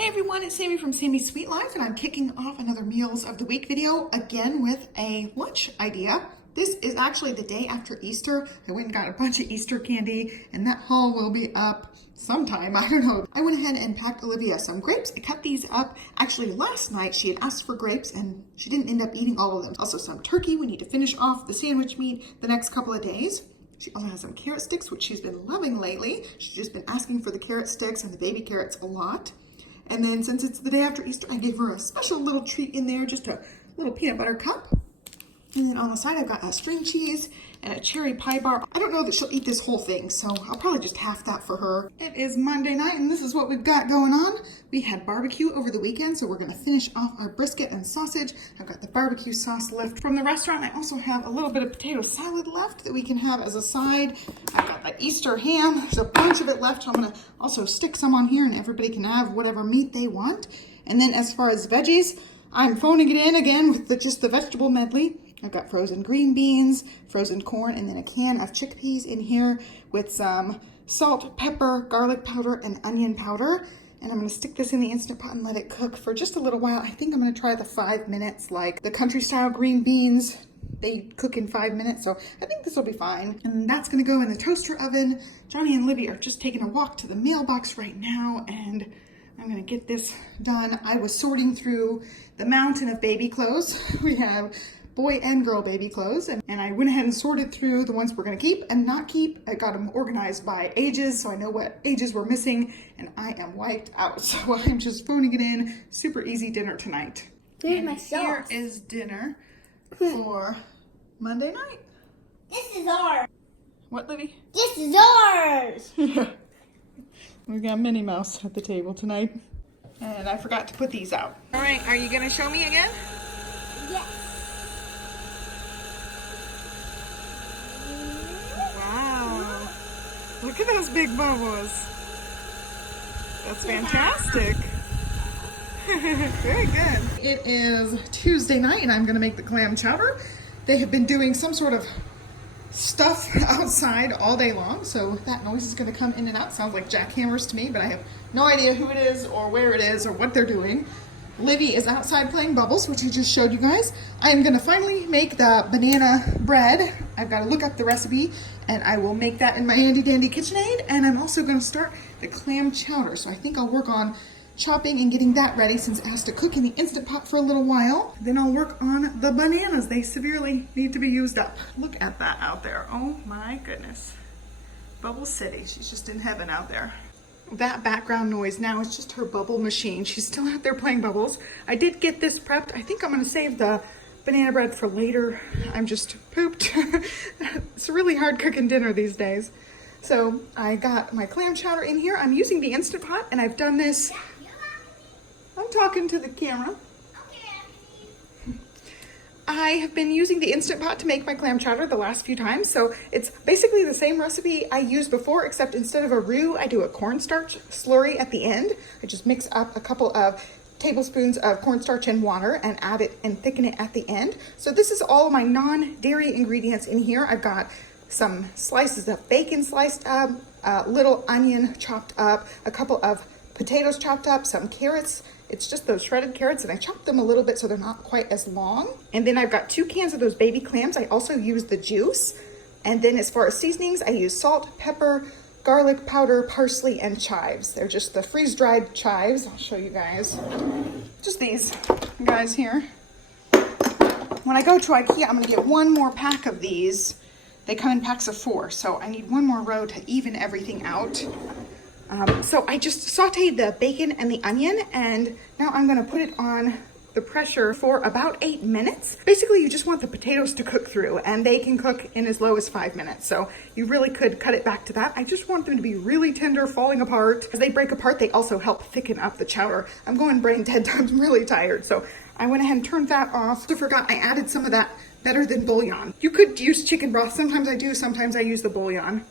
Hey everyone, it's Sami from Sami's Sweet Life, and I'm kicking off another Meals of the Week video, again with a lunch idea. This is actually the day after Easter. I went and got a bunch of Easter candy, and that haul will be up sometime, I don't know. I went ahead and packed Olivia some grapes. I cut these up. Actually, last night she had asked for grapes, and she didn't end up eating all of them. Also some turkey. We need to finish off the sandwich meat the next couple of days. She also has some carrot sticks, which she's been loving lately. She's just been asking for the carrot sticks and the baby carrots a lot. And then since it's the day after Easter, I gave her a special little treat in there, just a little peanut butter cup. And then on the side, I've got a string cheese and a cherry pie bar. I don't know that she'll eat this whole thing, so I'll probably just half that for her. It is Monday night, and this is what we've got going on. We had barbecue over the weekend, so we're gonna finish off our brisket and sausage. I've got the barbecue sauce left from the restaurant. I also have a little bit of potato salad left that we can have as a side. I've got the Easter ham. There's a bunch of it left, so I'm gonna also stick some on here, and everybody can have whatever meat they want. And then as far as veggies, I'm phoning it in again with just the vegetable medley. I've got frozen green beans, frozen corn, and then a can of chickpeas in here with some salt, pepper, garlic powder, and onion powder. And I'm gonna stick this in the Instant Pot and let it cook for just a little while. I think I'm gonna try the 5 minutes, like the country style green beans. They cook in 5 minutes, so I think this will be fine. And that's gonna go in the toaster oven. Johnny and Olivia are just taking a walk to the mailbox right now, and I'm gonna get this done. I was sorting through the mountain of baby clothes. We have boy and girl baby clothes, and I went ahead and sorted through the ones we're gonna keep and not keep. I got them organized by ages, so I know what ages we're missing, and I am wiped out. So I'm just phoning it in. Super easy dinner tonight. Here's my sauce. Here is dinner for Monday night. This is ours. What, Livy? This is ours. Yeah. We've got Minnie Mouse at the table tonight, and I forgot to put these out. All right, are you gonna show me again? Yes. Wow. Look at those big bubbles. That's fantastic. Very good. It is Tuesday night, and I'm gonna make the clam chowder. They have been doing some sort of stuff outside all day long, so that noise is going to come in and out. Sounds like jackhammers to me, but I have no idea who it is or where it is or what they're doing. Livy is outside playing bubbles, which I just showed you guys. I am going to finally make the banana bread. I've got to look up the recipe, and I will make that in my handy dandy KitchenAid, and I'm also going to start the clam chowder, so I think I'll work on chopping and getting that ready since it has to cook in the Instant Pot for a little while. Then I'll work on the bananas. They severely need to be used up. Look at that out there. Oh my goodness. Bubble City. She's just in heaven out there. That background noise now is just her bubble machine. She's still out there playing bubbles. I did get this prepped. I think I'm gonna save the banana bread for later. I'm just pooped. It's really hard cooking dinner these days. So I got my clam chowder in here. I'm using the Instant Pot, and I've done this. I'm talking to the camera. I have been using the Instant Pot to make my clam chowder the last few times, so it's basically the same recipe I used before, except instead of a roux, I do a cornstarch slurry at the end. I just mix up a couple of tablespoons of cornstarch and water and add it and thicken it at the end. So this is all my non-dairy ingredients in here. I've got some slices of bacon sliced up, a little onion chopped up, a couple of potatoes chopped up, some carrots. It's just those shredded carrots, and I chopped them a little bit so they're not quite as long. And then I've got 2 cans of those baby clams. I also use the juice. And then as far as seasonings, I use salt, pepper, garlic powder, parsley, and chives. They're just the freeze-dried chives. I'll show you guys. Just these guys here. When I go to IKEA, I'm gonna get 1 more pack of these. They come in packs of 4, so I need 1 more row to even everything out. So I just sauteed the bacon and the onion, and now I'm gonna put it on the pressure for about 8 minutes. Basically, you just want the potatoes to cook through, and they can cook in as low as 5 minutes. So you really could cut it back to that. I just want them to be really tender, falling apart. As they break apart, they also help thicken up the chowder. I'm going brain dead, I'm really tired. So I went ahead and turned that off. I forgot I added some of that better than bouillon. You could use chicken broth. Sometimes I do, sometimes I use the bouillon.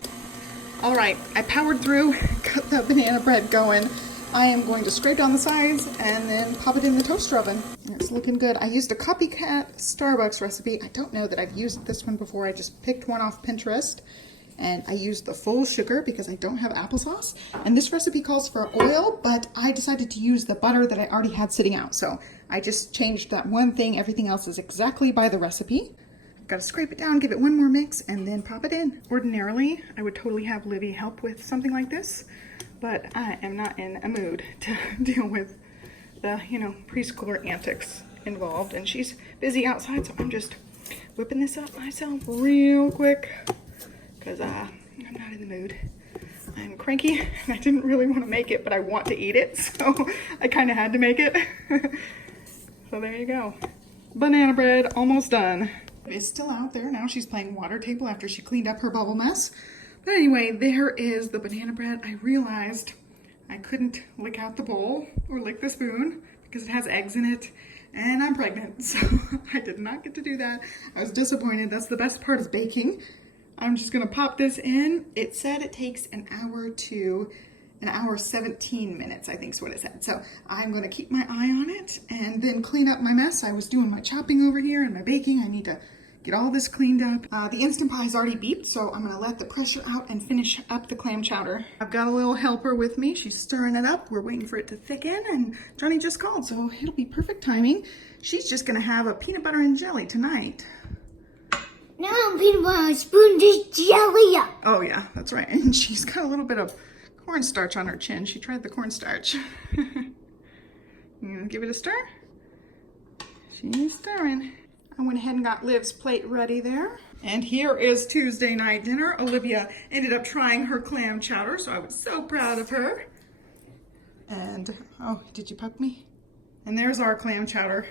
All right, I powered through, got that banana bread going. I am going to scrape down the sides and then pop it in the toaster oven. And it's looking good. I used a copycat Starbucks recipe. I don't know that I've used this one before. I just picked one off Pinterest. and I used the full sugar because I don't have applesauce. And this recipe calls for oil, but I decided to use the butter that I already had sitting out. So I just changed that one thing. Everything else is exactly by the recipe. I've got to scrape it down, give it one more mix, and then pop it in. Ordinarily, I would totally have Livy help with something like this, but I am not in a mood to deal with the, preschooler antics involved. And she's busy outside, so I'm just whipping this up myself real quick because I'm not in the mood. I'm cranky and I didn't really want to make it, but I want to eat it, so I kind of had to make it. So there you go. Banana bread almost done. It's still out there. Now she's playing water table after she cleaned up her bubble mess. But anyway, there is the banana bread. I realized I couldn't lick out the bowl or lick the spoon because it has eggs in it. And I'm pregnant, so I did not get to do that. I was disappointed. That's the best part of baking. I'm just gonna pop this in. It said it takes an hour to an hour 17 minutes, I think is what it said. So I'm gonna keep my eye on it and then clean up my mess. I was doing my chopping over here and my baking. I need to get all this cleaned up. The Instant Pot has already beeped, so I'm gonna let the pressure out and finish up the clam chowder. I've got a little helper with me. She's stirring it up. We're waiting for it to thicken, and Johnny just called, so it'll be perfect timing. She's just gonna have a peanut butter and jelly tonight. No, peanut butter, spoon, just jelly. Oh yeah, that's right. And she's got a little bit of cornstarch on her chin. She tried the cornstarch. You gonna give it a stir? She's stirring. I went ahead and got Liv's plate ready there. And here is Tuesday night dinner. Olivia ended up trying her clam chowder, so I was so proud of her. And, oh, did you poke me? And there's our clam chowder.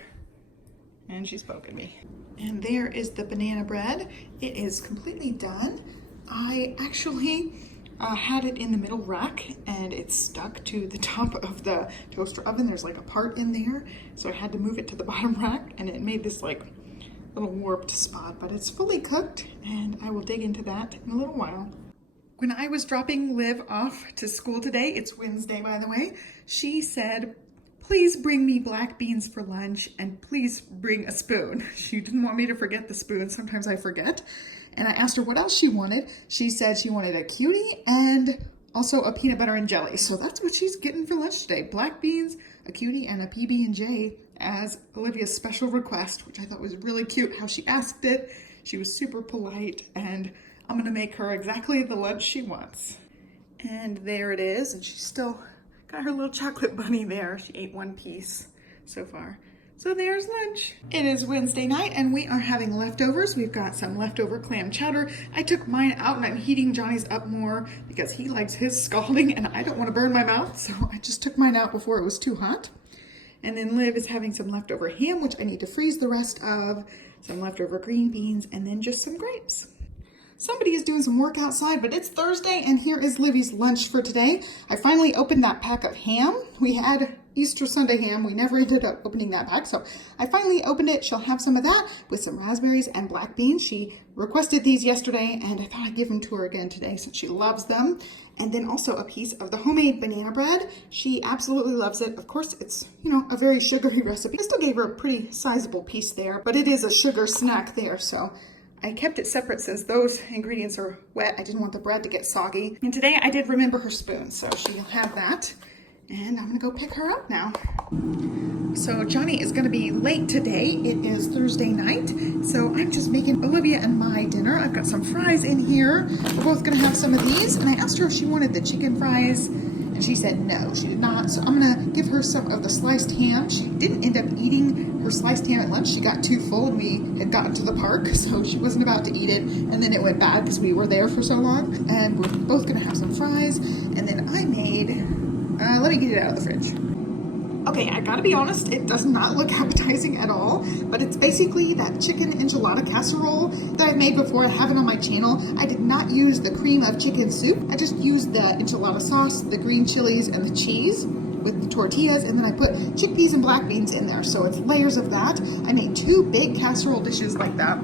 And she's poking me. And there is the banana bread. It is completely done. I actually had it in the middle rack and it stuck to the top of the toaster oven. There's like a part in there. So I had to move it to the bottom rack and it made this like little warped spot, but it's fully cooked and I will dig into that in a little while. When I was dropping Liv off to school today, it's Wednesday by the way, she said, please bring me black beans for lunch and please bring a spoon. She didn't want me to forget the spoon. Sometimes I forget. And I asked her what else she wanted. She said she wanted a cutie and also a peanut butter and jelly. So that's what she's getting for lunch today. Black beans, a cutie, and a PB&J as Olivia's special request, which I thought was really cute how she asked it. She was super polite and I'm gonna make her exactly the lunch she wants. And there it is, and she's still got her little chocolate bunny there. She ate one piece so far. So there's lunch. It is Wednesday night and we are having leftovers. We've got some leftover clam chowder. I took mine out and I'm heating Johnny's up more because he likes his scalding and I don't want to burn my mouth. So I just took mine out before it was too hot. And then Liv is having some leftover ham, which I need to freeze the rest of, some leftover green beans, and then just some grapes. Somebody is doing some work outside, but it's Thursday, and here is Livy's lunch for today. I finally opened that pack of ham. We had Easter Sunday ham. We never ended up opening that pack, so I finally opened it. She'll have some of that with some raspberries and black beans. She requested these yesterday, and I thought I'd give them to her again today since she loves them. And then also a piece of the homemade banana bread. She absolutely loves it. Of course, it's, a very sugary recipe. I still gave her a pretty sizable piece there, but it is a sugar snack there, so I kept it separate since those ingredients are wet. I didn't want the bread to get soggy. And today I did remember her spoon, so she'll have that. And I'm gonna go pick her up now. So Johnny is gonna be late today. It is Thursday night. So I'm just making Olivia and my dinner. I've got some fries in here. We're both gonna have some of these. And I asked her if she wanted the chicken fries. And she said no, she did not. So I'm gonna give her some of the sliced ham. She didn't end up eating her sliced ham at lunch. She got too full and we had gotten to the park, so she wasn't about to eat it. And then it went bad because we were there for so long. And we're both gonna have some fries. And then I made, let me get it out of the fridge. Okay, I gotta be honest, it does not look appetizing at all, but it's basically that chicken enchilada casserole that I've made before. I have it on my channel. I did not use the cream of chicken soup. I just used the enchilada sauce, the green chilies, and the cheese with the tortillas, and then I put chickpeas and black beans in there, so it's layers of that. I made 2 big casserole dishes like that.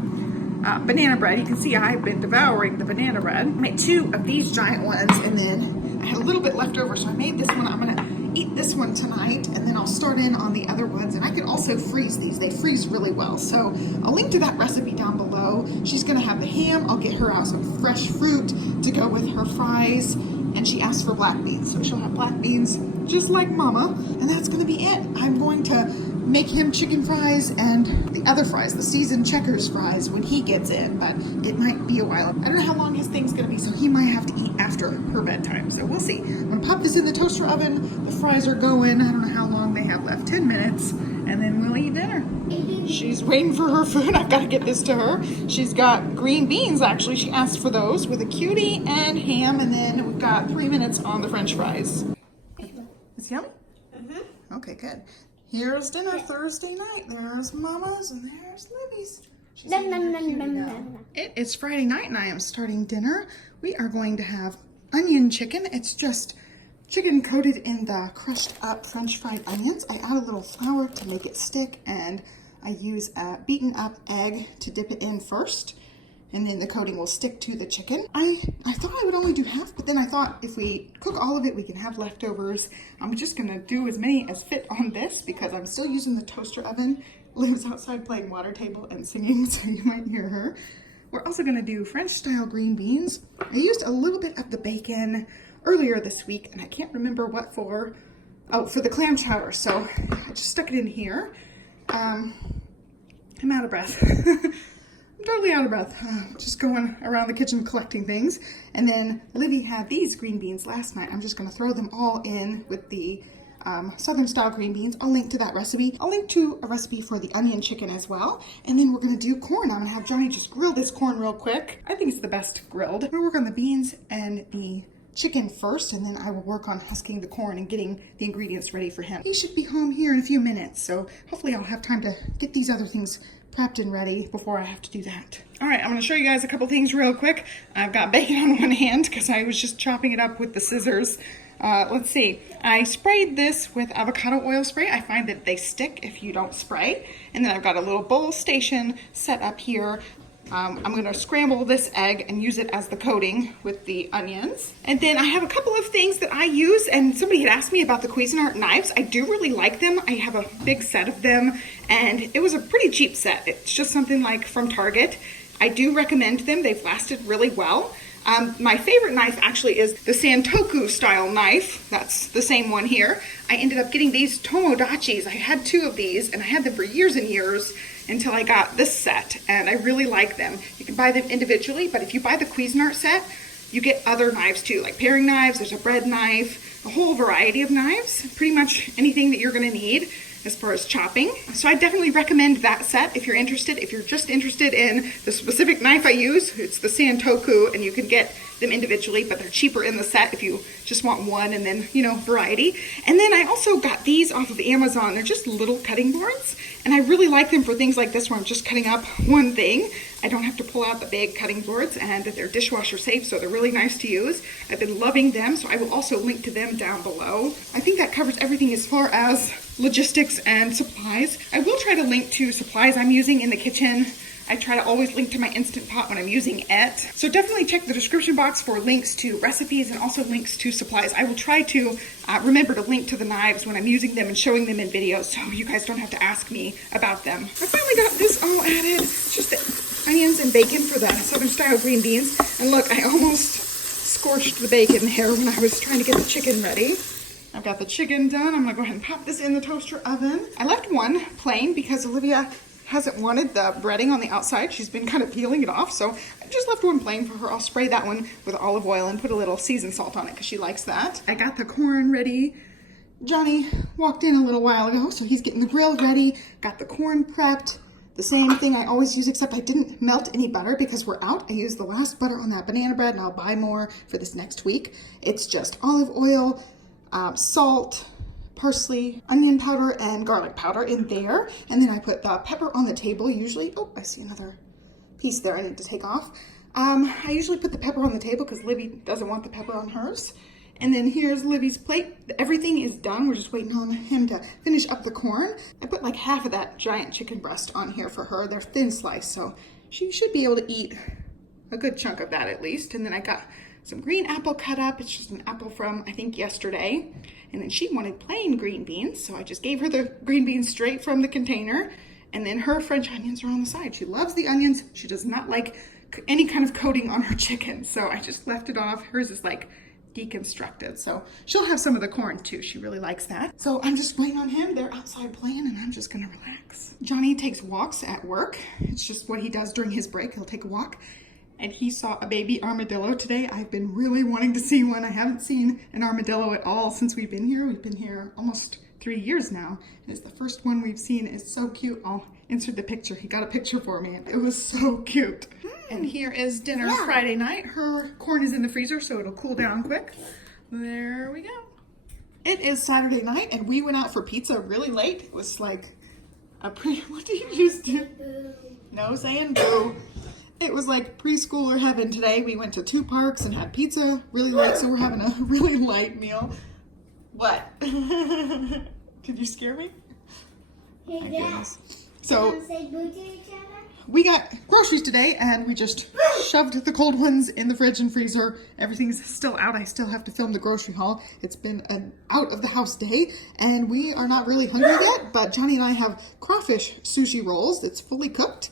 Banana bread, you can see I've been devouring the banana bread. I made 2 of these giant ones, and then I had a little bit left over, so I made this one. I'm gonna eat this one tonight, and then I'll start in on the other ones. And I can also freeze these. They freeze really well. So I'll link to that recipe down below. She's gonna have the ham. I'll get her out some fresh fruit to go with her fries. And she asked for black beans, so she'll have black beans just like Mama. And that's gonna be it. I'm going to make him chicken fries and the other fries, the seasoned checkers fries, when he gets in, but it might be a while. I don't know how long his thing's gonna be, so he might have to eat after her bedtime, so we'll see. I'm gonna pop this in the toaster oven. The fries are going. I don't know how long they have left, 10 minutes, and then we'll eat dinner. She's waiting for her food. I've got to get this to her. She's got green beans, actually. She asked for those with a cutie and ham, and then we've got 3 minutes on the French fries. It's yummy? Mm-hmm. Okay, good. Here's dinner Thursday night. There's Mama's and there's Livy's. It is Friday night and I am starting dinner. We are going to have onion chicken. It's just chicken coated in the crushed up French fried onions. I add a little flour to make it stick, and I use a beaten up egg to dip it in first, and then the coating will stick to the chicken. I thought I would only do half, but then I thought if we cook all of it, we can have leftovers. I'm just gonna do as many as fit on this because I'm still using the toaster oven. Liv's outside playing water table and singing, so you might hear her. We're also gonna do French style green beans. I used a little bit of the bacon earlier this week, and I can't remember what for. Oh, for the clam chowder, so I just stuck it in here. I'm out of breath. I'm totally out of breath. Just going around the kitchen collecting things. And then Livy had these green beans last night. I'm just gonna throw them all in with the Southern style green beans. I'll link to that recipe. I'll link to a recipe for the onion chicken as well. And then we're gonna do corn. I'm gonna have Johnny just grill this corn real quick. I think it's the best grilled. I'm gonna work on the beans and the chicken first, and then I will work on husking the corn and getting the ingredients ready for him. He should be home here in a few minutes, so hopefully I'll have time to get these other things prepped and ready before I have to do that. All right, I'm gonna show you guys a couple things real quick. I've got bacon on one hand because I was just chopping it up with the scissors. Let's see, I sprayed this with avocado oil spray. I find that they stick if you don't spray. And then I've got a little bowl station set up here. I'm going to scramble this egg and use it as the coating with the onions. And then I have a couple of things that I use, and somebody had asked me about the Cuisinart knives. I do really like them. I have a big set of them, and it was a pretty cheap set. It's just something like from Target. I do recommend them. They've lasted really well. My favorite knife actually is the Santoku style knife. That's the same one here. I ended up getting these Tomodachis. I had 2 of these, and I had them for years and years until I got this set, and I really like them. You can buy them individually, but if you buy the Cuisinart set, you get other knives too, like paring knives, there's a bread knife, a whole variety of knives, pretty much anything that you're gonna need as far as chopping. So I definitely recommend that set if you're interested. If you're just interested in the specific knife I use, it's the Santoku, and you can get them individually, but they're cheaper in the set if you just want one and then, you know, variety. And then I also got these off of Amazon. They're just little cutting boards, and I really like them for things like this where I'm just cutting up one thing. I don't have to pull out the big cutting boards, and they're dishwasher safe, so they're really nice to use. I've been loving them, so I will also link to them down below. I think that covers everything as far as logistics and supplies. I will try to link to supplies I'm using in the kitchen. I try to always link to my Instant Pot when I'm using it. So definitely check the description box for links to recipes and also links to supplies. I will try to remember to link to the knives when I'm using them and showing them in videos, so you guys don't have to ask me about them. I finally got this all added. It's just the onions and bacon for the Southern style green beans. And look, I almost scorched the bacon here when I was trying to get the chicken ready. I've got the chicken done. I'm gonna go ahead and pop this in the toaster oven. I left one plain because Olivia hasn't wanted the breading on the outside. She's been kind of peeling it off, so I just left one plain for her. I'll spray that one with olive oil and put a little seasoned salt on it because she likes that. I got the corn ready. Johnny walked in a little while ago, so he's getting the grill ready. Got the corn prepped. The same thing I always use, except I didn't melt any butter because we're out. I used the last butter on that banana bread, and I'll buy more for this next week. It's just olive oil, salt, parsley, onion powder, and garlic powder in there. And then I put the pepper on the table usually. Oh, I see another piece there I need to take off. I usually put the pepper on the table because Livy doesn't want the pepper on hers. And then here's Livy's plate. Everything is done. We're just waiting on him to finish up the corn. I put like half of that giant chicken breast on here for her. They're thin sliced, so she should be able to eat a good chunk of that at least. And then I got some green apple cut up. It's just an apple from, I think, yesterday. And then she wanted plain green beans, so I just gave her the green beans straight from the container. And then her French onions are on the side. She loves the onions. She does not like any kind of coating on her chicken. So I just left it off. Hers is like deconstructed. So she'll have some of the corn too. She really likes that. So I'm just waiting on him. They're outside playing and I'm just gonna relax. Johnny takes walks at work. It's just what he does during his break. He'll take a walk. And he saw a baby armadillo today. I've been really wanting to see one. I haven't seen an armadillo at all since we've been here. We've been here almost 3 years now. It's the first one we've seen. It's so cute. I'll insert the picture. He got a picture for me. It was so cute. And here is dinner Friday night. Her corn is in the freezer, so it'll cool down quick. There we go. It is Saturday night, and we went out for pizza really late. It was like a what do you use to? No saying boo. It was like preschooler heaven today. We went to 2 parks and had pizza really late, so we're having a really light meal. What? Did you scare me? Hey, Dad. So Say boo to each other? we got groceries today and we just shoved the cold ones in the fridge and freezer. Everything's still out. I still have to film the grocery haul. It's been an out of the house day and we are not really hungry yet, but Johnny and I have crawfish sushi rolls. It's fully cooked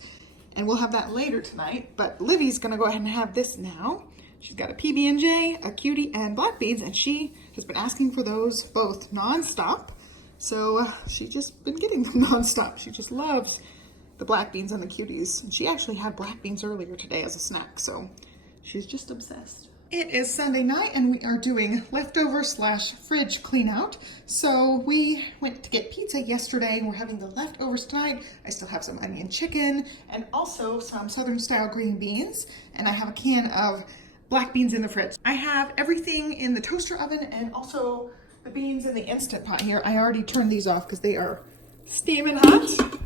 and we'll have that later tonight. But Livy's gonna go ahead and have this now. She's got a PB&J, a cutie, and black beans, and she has been asking for those both nonstop. So she's just been getting them nonstop. She just loves the black beans and the cuties. And she actually had black beans earlier today as a snack, so she's just obsessed. It is Sunday night and we are doing leftover / fridge clean out. So we went to get pizza yesterday and we're having the leftovers tonight. I still have some onion chicken and also some Southern style green beans. And I have a can of black beans in the fridge. I have everything in the toaster oven and also the beans in the Instant Pot here. I already turned these off because they are steaming hot.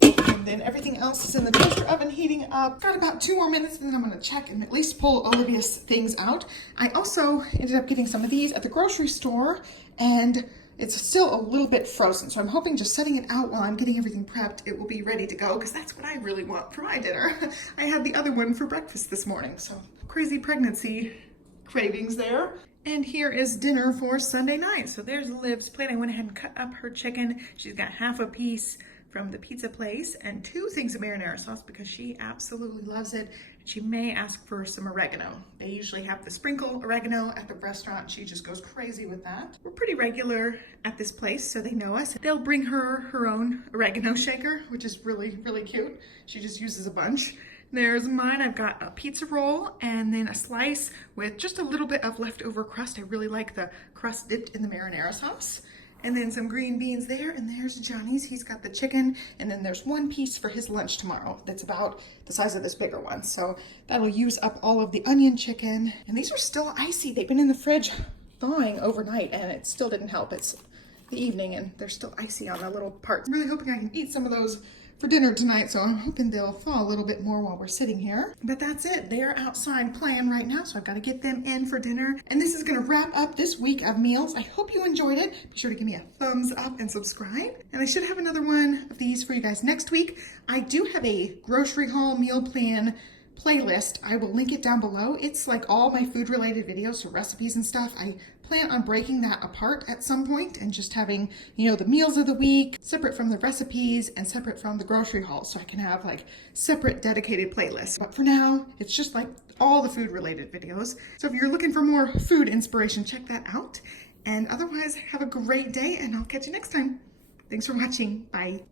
And then everything else is in the toaster oven heating up. Got about 2 more minutes and then I'm gonna check and at least pull Olivia's things out. I also ended up getting some of these at the grocery store and it's still a little bit frozen. So I'm hoping just setting it out while I'm getting everything prepped, it will be ready to go because that's what I really want for my dinner. I had the other one for breakfast this morning. So crazy pregnancy cravings there. And here is dinner for Sunday night. So there's Liv's plate. I went ahead and cut up her chicken. She's got half a piece from the pizza place and 2 things of marinara sauce because she absolutely loves it. She may ask for some oregano. They usually have the sprinkle oregano at the restaurant. She just goes crazy with that. We're pretty regular at this place, so they know us. They'll bring her own oregano shaker, which is really, really cute. She just uses a bunch. There's mine. I've got a pizza roll and then a slice with just a little bit of leftover crust. I really like the crust dipped in the marinara sauce. And then some green beans there, and there's Johnny's. He's got the chicken, and then there's 1 piece for his lunch tomorrow that's about the size of this bigger one. So that'll use up all of the onion chicken. And these are still icy. They've been in the fridge thawing overnight, and it still didn't help. It's the evening, and they're still icy on the little parts. I'm really hoping I can eat some of those for dinner tonight, so I'm hoping they'll thaw a little bit more while we're sitting here. But that's it. They're outside playing right now, so I've got to get them in for dinner. And this is going to wrap up this week of meals. I hope you enjoyed it. Be sure to give me a thumbs up and subscribe. And I should have another one of these for you guys next week. I do have a grocery haul meal plan playlist. I will link it down below. It's like all my food related videos, so recipes and stuff. I plan on breaking that apart at some point and just having, you know, the meals of the week separate from the recipes and separate from the grocery haul, so I can have like separate dedicated playlists. But for now, it's just like all the food related videos. So if you're looking for more food inspiration, check that out. And otherwise, have a great day and I'll catch you next time. Thanks for watching. Bye.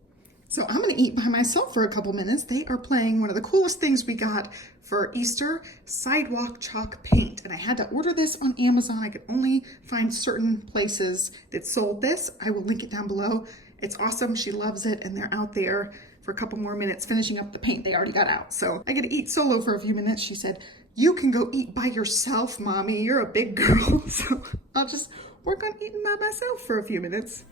So I'm gonna eat by myself for a couple minutes. They are playing one of the coolest things we got for Easter, sidewalk chalk paint. And I had to order this on Amazon. I could only find certain places that sold this. I will link it down below. It's awesome, she loves it, and they're out there for a couple more minutes finishing up the paint they already got out. So I get to eat solo for a few minutes. She said, "You can go eat by yourself, Mommy. You're a big girl." So I'll just work on eating by myself for a few minutes.